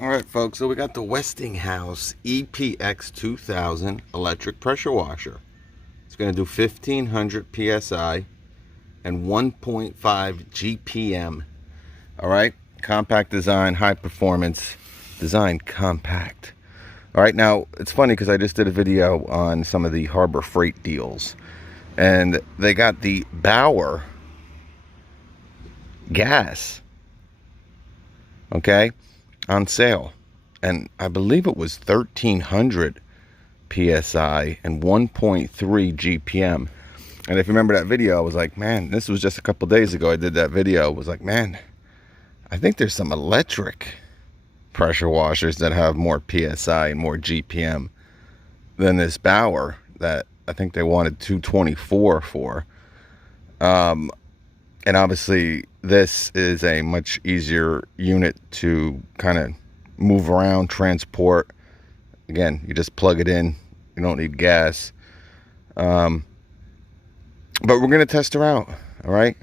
All right, folks, so we got the Westinghouse ePX2000 electric pressure washer. It's going to do 1500 psi and 1.5 GPM. All right, compact design, high performance design, compact. All right, now it's funny because I just did a video on some of the Harbor Freight deals, and they got the Bauer gas, okay, on sale, and I believe it was 1300 psi and 1.3 GPM. And if you remember that video, I was like, man, this was just a couple days ago I did that video. I was like, man, I think there's some electric pressure washers that have more psi and more GPM than this Bauer that I think they wanted 224 for. And obviously this is a much easier unit to kind of move around, transport. Again, you just plug it in, you don't need gas. But we're gonna test her out. All right,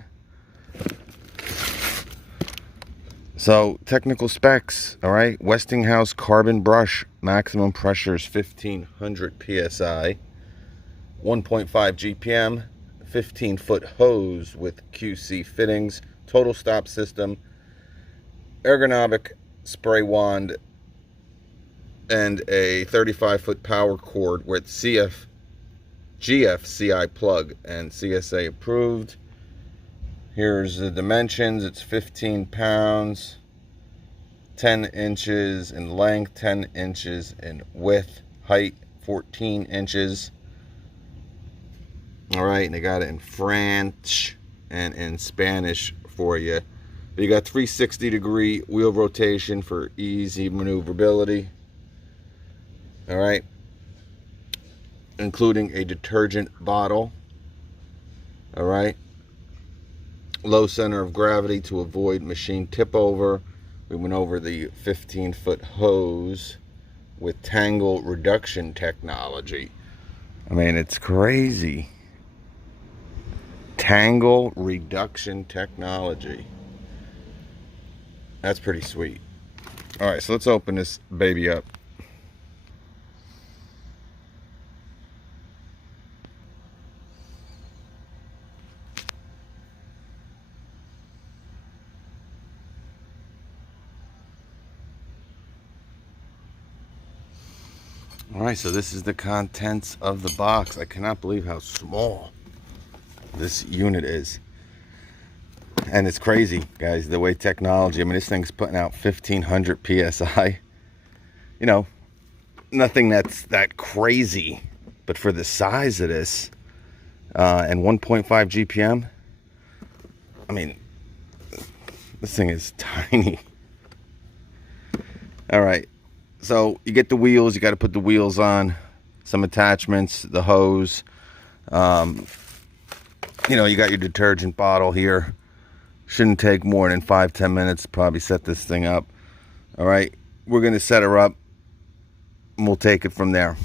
so technical specs. All right, Westinghouse carbon brush, maximum pressure is 1500 psi, 1.5 GPM, 15-foot hose with QC fittings, total stop system, ergonomic spray wand, and a 35-foot power cord with GFCI plug and CSA approved. Here's the dimensions. It's 15 pounds, 10 inches in length, 10 inches in width, height 14 inches. All right, and they got it in French and in Spanish for you. But you got 360-degree wheel rotation for easy maneuverability. All right, including a detergent bottle. All right, low center of gravity to avoid machine tip over. We went over the 15-foot hose with tangle reduction technology. I mean, it's crazy. Tangle reduction technology. That's pretty sweet. All right, so let's open this baby up. All right, so this is the contents of the box. I cannot believe how small this unit is. And it's crazy, guys, the way technology, I mean, this thing's putting out 1500 psi. You know, nothing that's that crazy, but for the size of this, and 1.5 GPM, I mean, this thing is tiny. All right, so you get the wheels, you got to put the wheels on, some attachments, the hose. You know, you got your detergent bottle here. Shouldn't take more than 5-10 minutes to probably set this thing up. All right, we're going to set her up and we'll take it from there.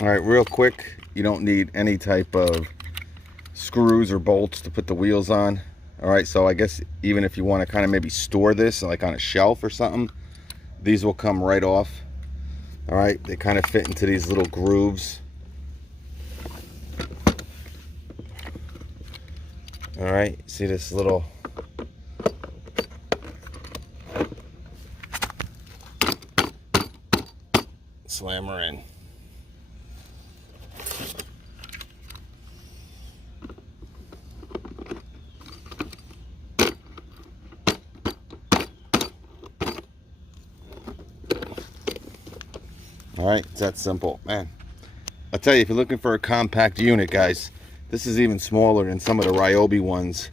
All right, real quick, you don't need any type of screws or bolts to put the wheels on. All right, so I guess even if you want to kind of maybe store this like on a shelf or something, these will come right off. All right, they kind of fit into these little grooves. All right, see this little slammer in. All right, it's that simple, man. I'll tell you, if you're looking for a compact unit, guys, this is even smaller than some of the Ryobi ones.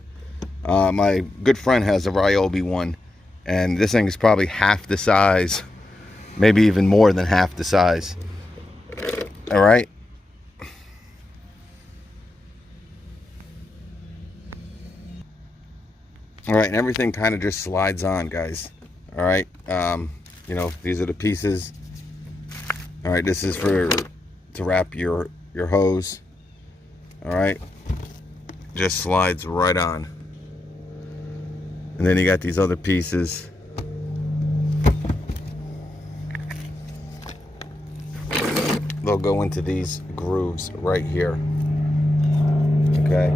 My good friend has a Ryobi one, and this thing is probably half the size, maybe even more than half the size. All right. All right, and everything kind of just slides on, guys. All right, you know, these are the pieces. All right, this is for to wrap your hose. All right, just slides right on. And then you got these other pieces. They'll go into these grooves right here. Okay.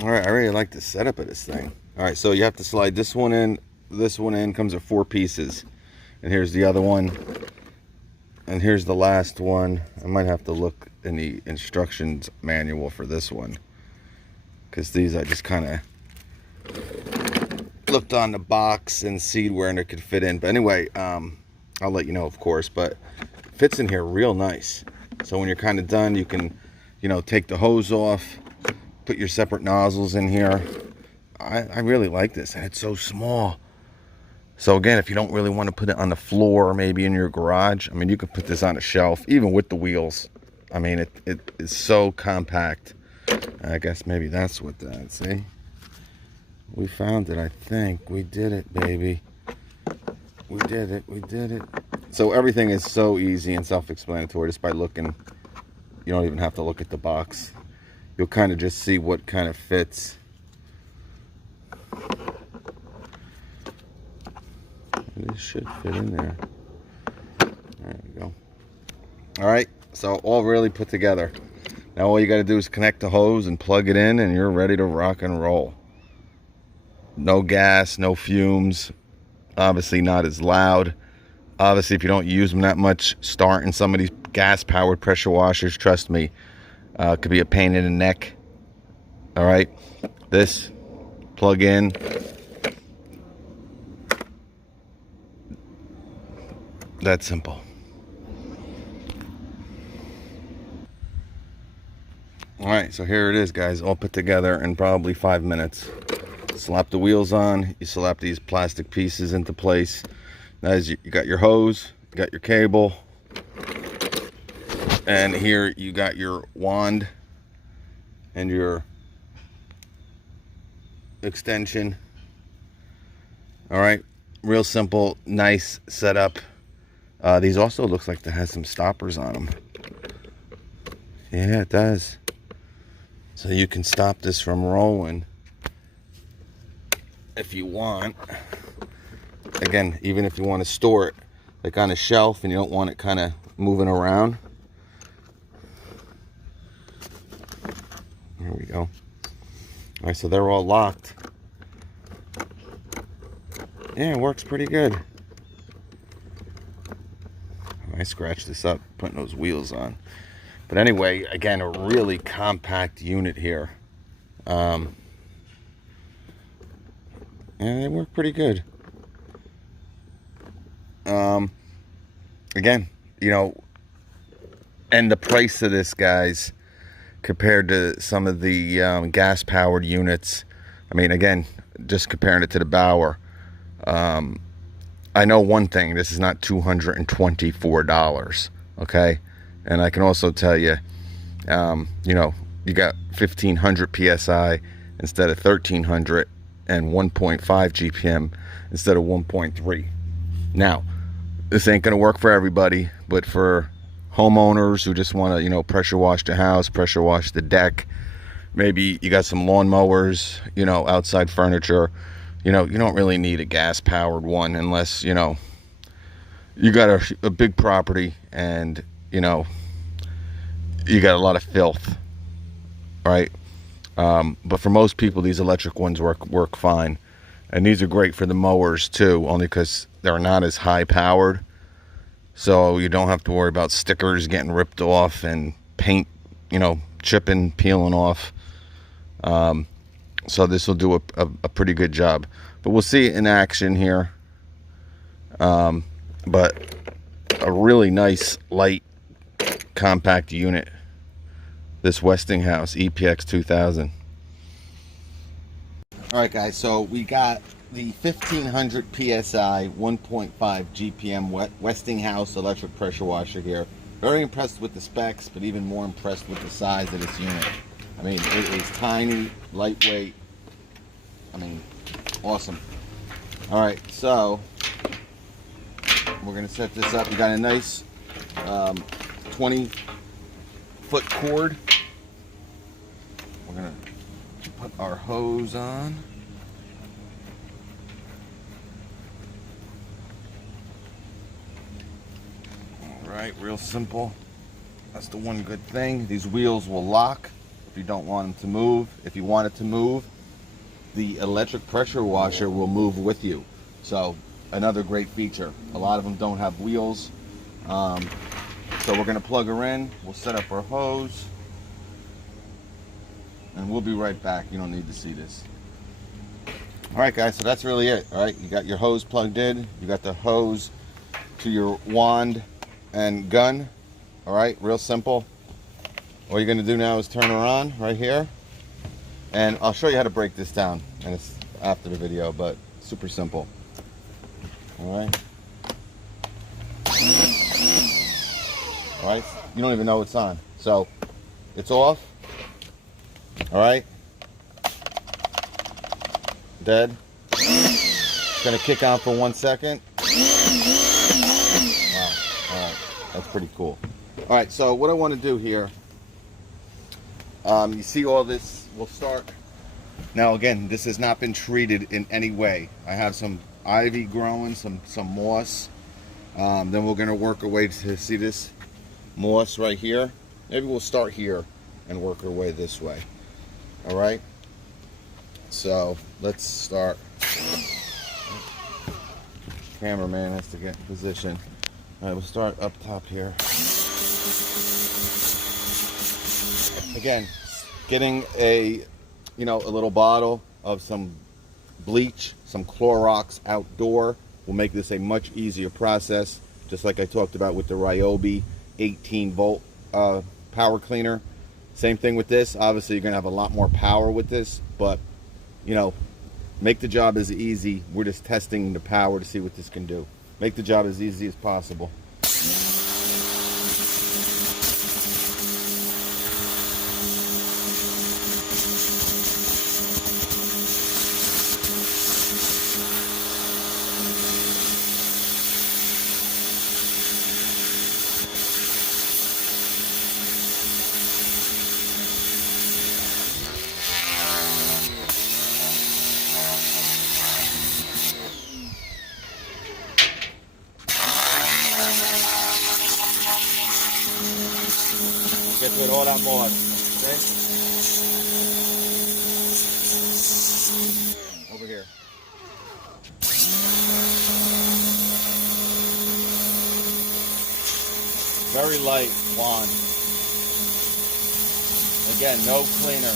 All right, I really like the setup of this thing. All right, so you have to slide this one in. This one in comes with 4 pieces. And here's the other one. And here's the last one. I might have to look in the instructions manual for this one, because these I just kind of looked on the box and see where it could fit in. But anyway, I'll let you know, of course, but it fits in here real nice. So when you're kind of done, you can, you know, take the hose off, put your separate nozzles in here. I really like this, and it's so small. So again, if you don't really want to put it on the floor or maybe in your garage, I mean, you could put this on a shelf, even with the wheels. I mean, it is so compact. I guess maybe that's what that, see? We found it, I think. We did it, baby. We did it, we did it. So everything is so easy and self-explanatory just by looking. You don't even have to look at the box. You'll kind of just see what kind of fits. This should fit in there. There we go. All right, so all really put together. Now all you got to do is connect the hose and plug it in, and you're ready to rock and roll. No gas, no fumes. Obviously not as loud. Obviously, if you don't use them that much, starting some of these gas-powered pressure washers, trust me, could be a pain in the neck. All right, this plug in. That simple. All right, so here it is, guys, all put together in probably 5 minutes. Slap the wheels on, you slap these plastic pieces into place. Now you got your hose, you got your cable, and here you got your wand and your extension. All right, real simple, nice setup. These also looks like they have some stoppers on them. Yeah, it does. So you can stop this from rolling if you want. Again, even if you want to store it like on a shelf and you don't want it kind of moving around. There we go. All right, so they're all locked. Yeah, it works pretty good. I scratched this up putting those wheels on. But anyway, again, a really compact unit here. And they work pretty good. Again, you know, and the price of this, guys, compared to some of the gas-powered units, I mean, again, just comparing it to the Bauer, I know one thing, this is not $224, okay? And I can also tell you, you know, you got 1500 PSI instead of 1300 and 1.5 GPM instead of 1.3. Now, this ain't gonna work for everybody, but for homeowners who just wanna, you know, pressure wash the house, pressure wash the deck, maybe you got some lawn mowers, you know, outside furniture, you know, you don't really need a gas-powered one unless, you know, you got a big property and, you know, you got a lot of filth, right? But for most people, these electric ones work fine. And these are great for the mowers too, only because they're not as high-powered. So you don't have to worry about stickers getting ripped off and paint, you know, chipping, peeling off. So this will do a pretty good job. But we'll see it in action here. But a really nice, light, compact unit. This Westinghouse ePX2000. Alright guys, so we got the 1500 PSI 1.5 GPM Westinghouse electric pressure washer here. Very impressed with the specs, but even more impressed with the size of this unit. I mean, it is tiny, lightweight. I mean, awesome. Alright, so we're gonna set this up. You got a nice 20-foot cord. We're gonna put our hose on. All right, real simple. That's the one good thing. These wheels will lock if you don't want them to move. If you want it to move, the electric pressure washer will move with you. So another great feature. A lot of them don't have wheels. So we're gonna plug her in. We'll set up our hose. And we'll be right back. You don't need to see this. All right, guys, so that's really it. All right, you got your hose plugged in. You got the hose to your wand and gun. All right, real simple. All you're gonna do now is turn her on right here. And I'll show you how to break this down. And it's after the video, but super simple. All right. All right, you don't even know it's on. So it's off. All right. Dead. It's gonna kick on for 1 second. Wow. All right. That's pretty cool. All right. So what I want to do here. You see all this. We'll start. Now again, this has not been treated in any way. I have some ivy growing, some moss. Then we're gonna work our way to see this moss right here. Maybe we'll start here and work our way this way. All right, so let's start. Cameraman has to get in position. All right, we'll start up top here. Again, getting a little bottle of some bleach, some Clorox outdoor will make this a much easier process. Just like I talked about with the Ryobi 18-volt power cleaner. Same thing with this. Obviously, you're going to have a lot more power with this, but, make the job as easy. We're just testing the power to see what this can do. Make the job as easy as possible. Get rid of all that moss, okay? Over here. Very light wand. Again, no cleaner.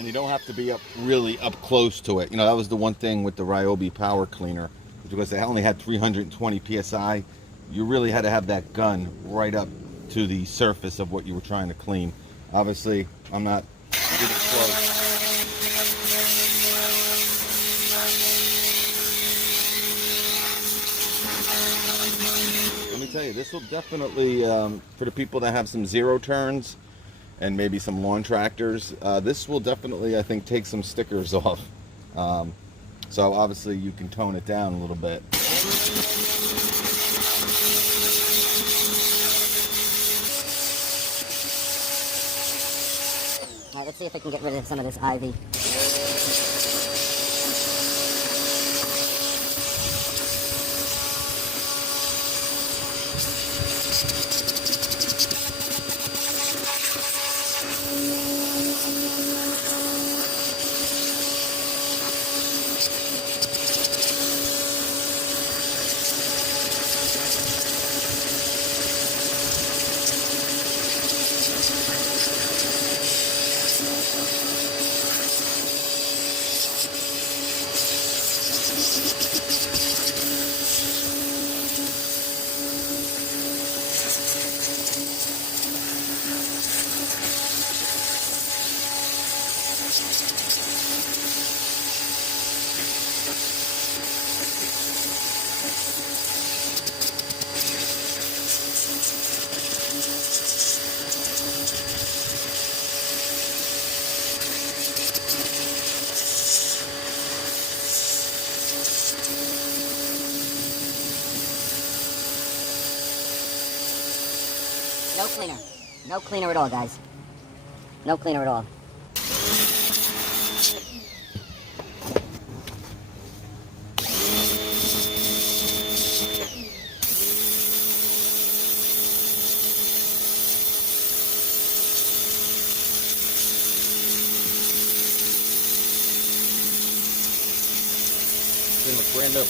You don't have to be really up close to it. That was the one thing with the Ryobi power cleaner, because they only had 320 psi. You really had to have that gun right up to the surface of what you were trying to clean. Obviously, I'm not getting close. tell you, this will definitely, for the people that have some zero turns and maybe some lawn tractors, this will definitely, I think, take some stickers off. So obviously you can tone it down a little bit. All right, let's see if I can get rid of some of this ivy. No cleaner. No cleaner at all, guys. No cleaner at all. They look brand new.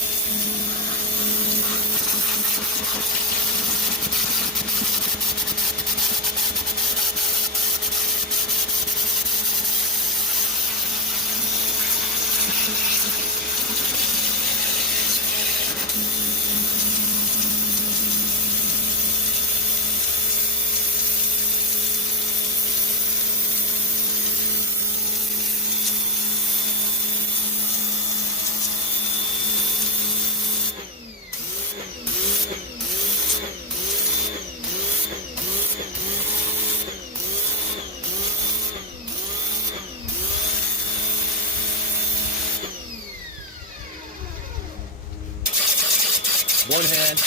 One hand.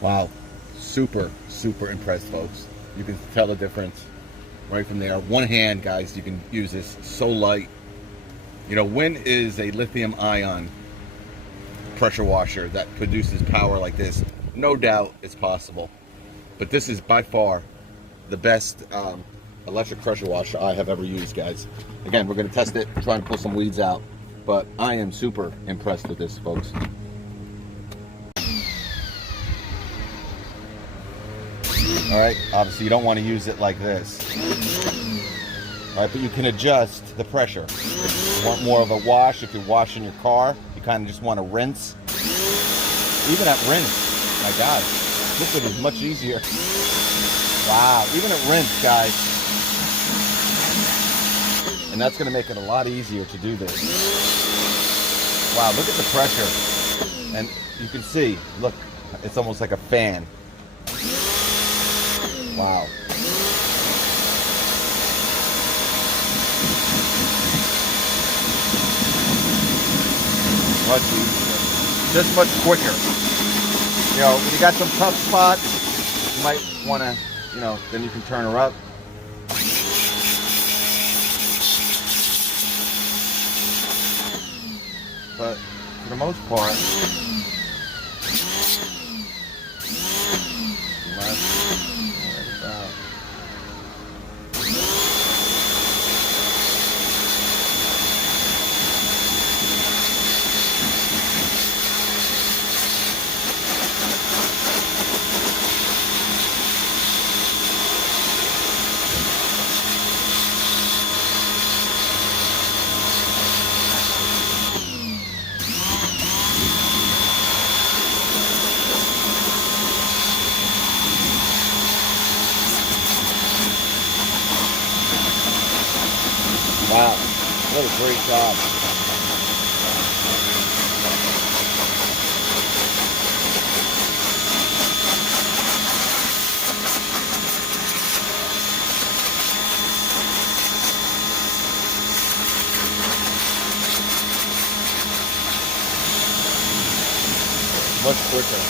Wow, super impressed, folks. You can tell the difference right from there. One hand, guys, you can use this. So light. You know, when is a lithium ion pressure washer that produces power like this? No doubt it's possible. But this is by far the best electric pressure washer I have ever used, guys. Again, we're going to test it, trying to pull some weeds out. But I am super impressed with this, folks. All right, obviously you don't want to use it like this. All right, but you can adjust the pressure. If you want more of a wash, if you're washing your car, you kind of just want to rinse. Even at rinse, my God, this one is much easier. Wow, even at rinse, guys. And that's going to make it a lot easier to do this. Wow, look at the pressure. And you can see, look, it's almost like a fan. Wow. Much easier. Just much quicker. You know, when you got some tough spots, you might want to, you know, then you can turn her up. but for the most part, wow, what a great job. Much quicker.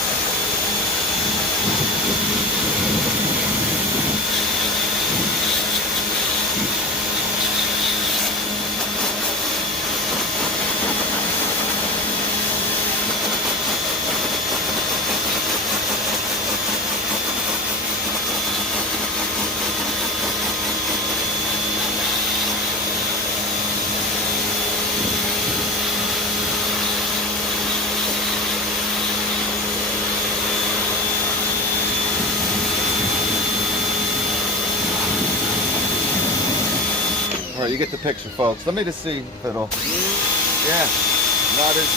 All right, you get the picture, folks. Let me just see if it'll. Yeah, not as.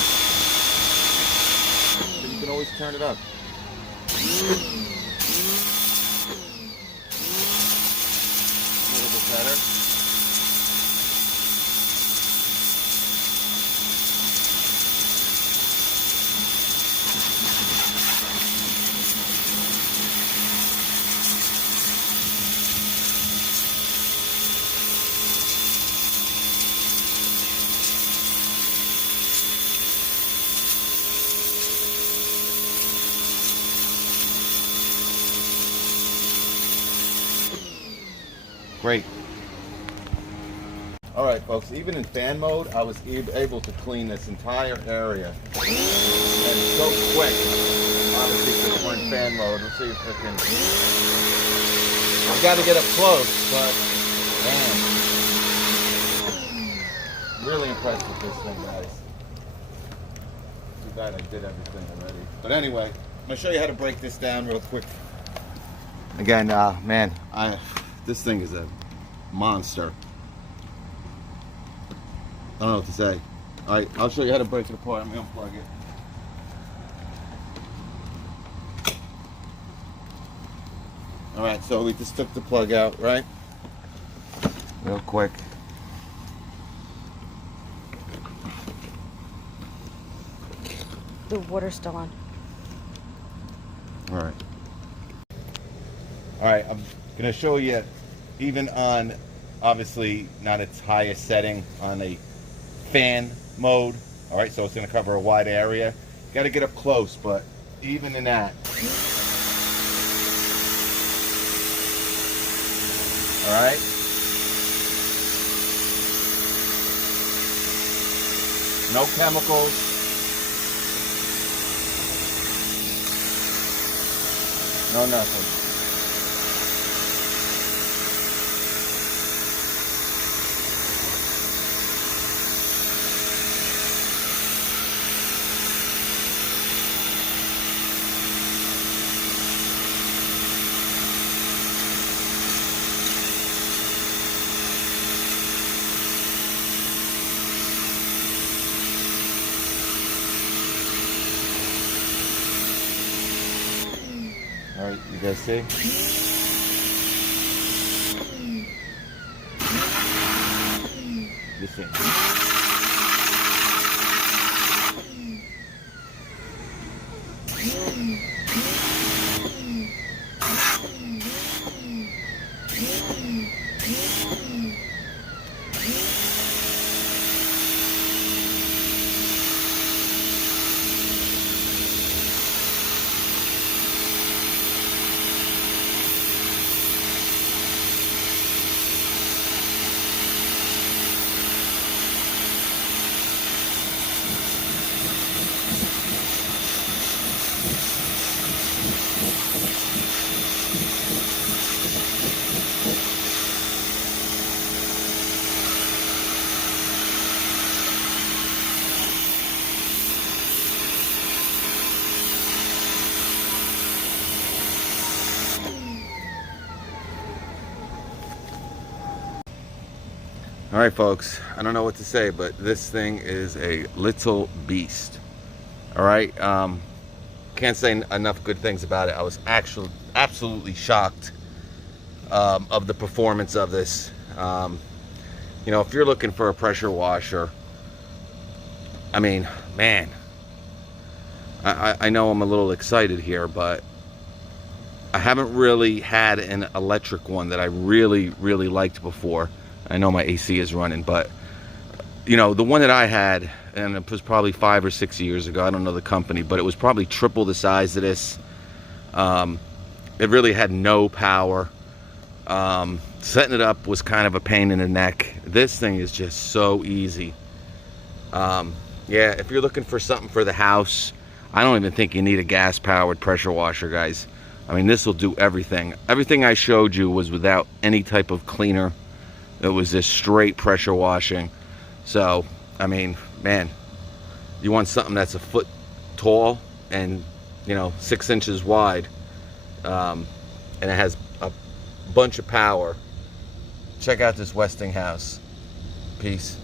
But you can always turn it up. A little bit better. Great. All right, folks, even in fan mode, I was able to clean this entire area. And so quick. Obviously, since we're in fan mode, let's see if I can. I've got to get up close, but man. Really impressed with this thing, guys. Too bad I did everything already. But anyway, I'm going to show you how to break this down real quick. Again, man, this thing is a monster. I don't know what to say. All right, I'll show you how to break it apart. I'm going to unplug it. All right, so we just took the plug out, right? Real quick. The water's still on. All right. All right, I'm going to show you, even on, obviously, not its highest setting, on a fan mode. All right, so it's going to cover a wide area. Got to get up close, but even in that. All right. No chemicals. No nothing. All right, you guys see? You see. All right, folks, I don't know what to say, but this thing is a little beast. All right, can't say enough good things about it. I was actually absolutely shocked of the performance of this. You know, if you're looking for a pressure washer, I mean, man, I know I'm a little excited here, but I haven't really had an electric one that I really liked before. I know my AC is running, but you know, the one that I had, and it was probably 5 or 6 years ago, I don't know the company, but it was probably triple the size of this. It really had no power. Setting it up was kind of a pain in the neck. This thing is just so easy. Yeah, if you're looking for something for the house, I don't even think you need a gas powered pressure washer, guys. I mean, this will do everything. Everything I showed you was without any type of cleaner. It was just straight pressure washing. So, I mean, man, you want something that's a foot tall and, you know, 6 inches wide, and it has a bunch of power. Check out this Westinghouse. Peace.